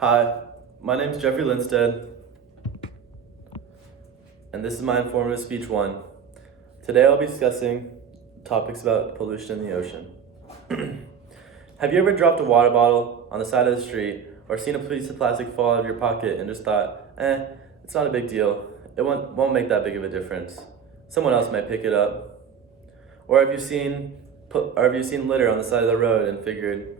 Hi, my name is Jeffery Linsteadt, and this is my informative speech 1. Today I'll be discussing topics about pollution in the ocean. Have you ever dropped a water bottle on the side of the street or seen a piece of plastic fall out of your pocket and just thought, it's not a big deal. It won't make that big of a difference. Someone else might pick it up. Or have you seen litter on the side of the road and figured,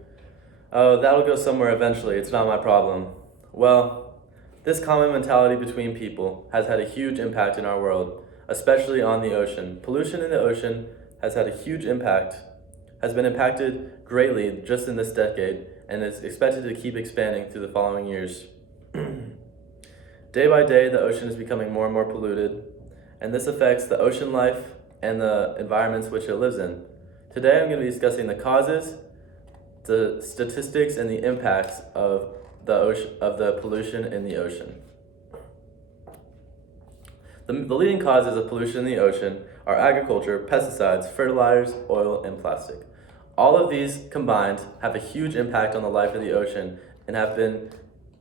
oh, that'll go somewhere eventually, it's not my problem. Well, this common mentality between people has had a huge impact in our world, especially on the ocean. Pollution in the ocean has been impacted greatly just in this decade, and is expected to keep expanding through the following years. Day by day, the ocean is becoming more and more polluted, and this affects the ocean life and the environments which it lives in. Today, I'm going to be discussing the causes, the statistics, and the impacts of the pollution in the ocean. The leading causes of pollution in the ocean are agriculture, pesticides, fertilizers, oil, and plastic. All of these combined have a huge impact on the life of the ocean and have been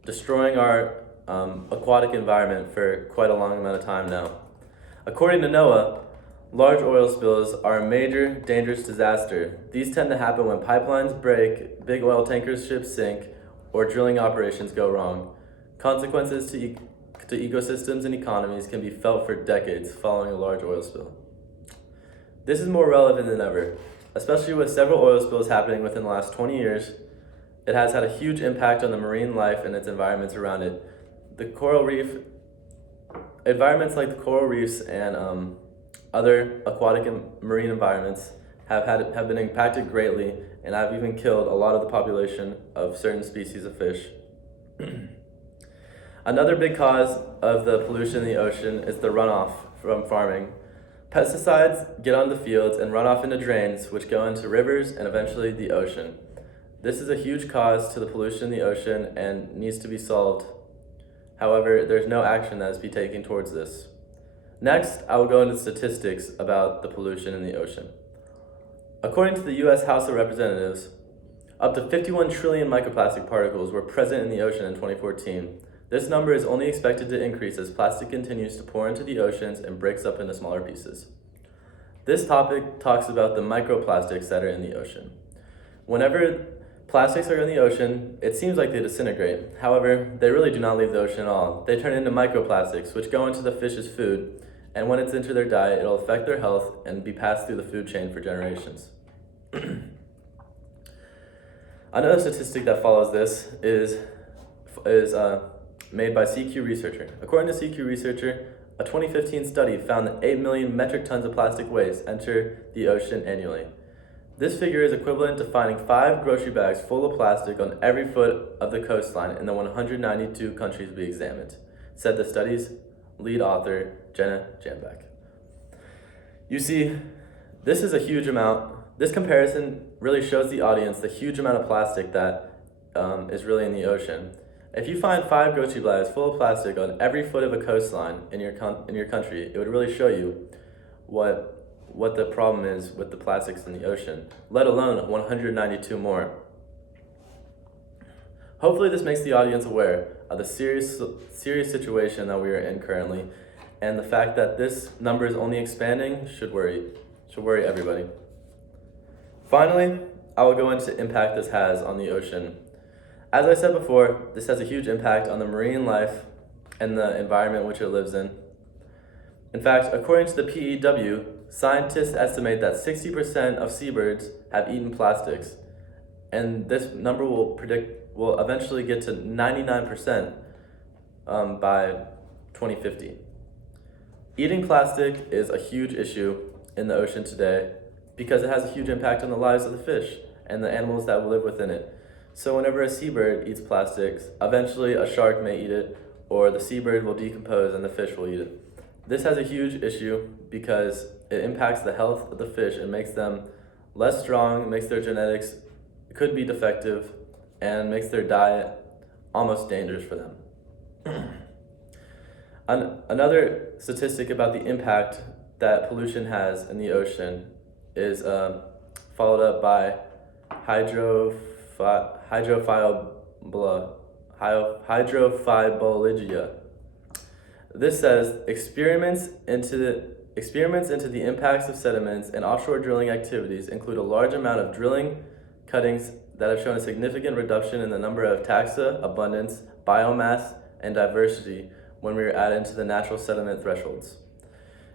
destroying our aquatic environment for quite a long amount of time now. According to NOAA, large oil spills are a major dangerous disaster. These tend to happen when pipelines break, big oil tankers ships sink, or drilling operations go wrong. Consequences to ecosystems and economies can be felt for decades following a large oil spill. This is more relevant than ever, especially with several oil spills happening within the last 20 years. It has had a huge impact on the marine life and its environments around it. Environments like the coral reefs and other aquatic and marine environments have been impacted greatly and have even killed a lot of the population of certain species of fish. Another big cause of the pollution in the ocean is the runoff from farming. Pesticides get on the fields and run off into drains, which go into rivers and eventually the ocean. This is a huge cause to the pollution in the ocean and needs to be solved. However, there's no action that is being taken towards this. Next, I will go into statistics about the pollution in the ocean. According to the U.S. House of Representatives, up to 51 trillion microplastic particles were present in the ocean in 2014. This number is only expected to increase as plastic continues to pour into the oceans and breaks up into smaller pieces. This topic talks about the microplastics that are in the ocean. Whenever plastics are in the ocean, it seems like they disintegrate. However, they really do not leave the ocean at all. They turn into microplastics, which go into the fish's food, and when it's into their diet, it'll affect their health and be passed through the food chain for generations. Another statistic that follows this is made by CQ Researcher. According to CQ Researcher, a 2015 study found that 8 million metric tons of plastic waste enter the ocean annually. This figure is equivalent to finding 5 grocery bags full of plastic on every foot of the coastline in the 192 countries we examined, said the study's lead author, Jenna Jambeck. You see, this is a huge amount. This comparison really shows the audience the huge amount of plastic that is really in the ocean. If you find 5 grocery bags full of plastic on every foot of a coastline in your country, it would really show you what the problem is with the plastics in the ocean, let alone 192 more. Hopefully this makes the audience aware of the serious situation that we are in currently, and the fact that this number is only expanding should worry everybody. Finally, I will go into the impact this has on the ocean. As I said before, this has a huge impact on the marine life and the environment which it lives in. In fact, according to the PEW, scientists estimate that 60% of seabirds have eaten plastics, and this number will eventually get to 99% by 2050. Eating plastic is a huge issue in the ocean today because it has a huge impact on the lives of the fish and the animals that will live within it. So whenever a seabird eats plastics, eventually a shark may eat it, or the seabird will decompose and the fish will eat it. This has a huge issue because it impacts the health of the fish and makes them less strong, makes their genetics could be defective, and makes their diet almost dangerous for them. Another statistic about the impact that pollution has in the ocean is followed up by hydrophile hydrophibologia. This says experiments into the impacts of sediments and offshore drilling activities include a large amount of drilling cuttings that have shown a significant reduction in the number of taxa, abundance, biomass, and diversity when we are added to the natural sediment thresholds.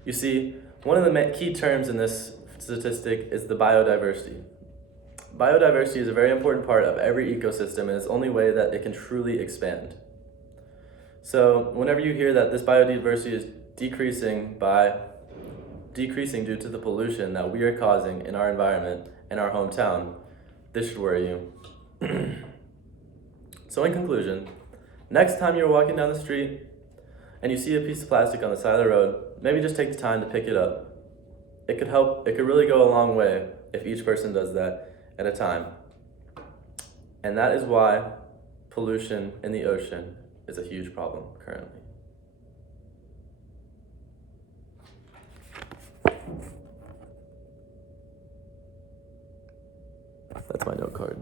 You see, one of the key terms in this statistic is the biodiversity. Biodiversity is a very important part of every ecosystem and is the only way that it can truly expand. So whenever you hear that this biodiversity is decreasing due to the pollution that we are causing in our environment and our hometown, this should worry you. So in conclusion, next time you're walking down the street and you see a piece of plastic on the side of the road, maybe just take the time to pick it up. It could really go a long way if each person does that at a time. And that is why pollution in the ocean is a huge problem currently. That's my note card.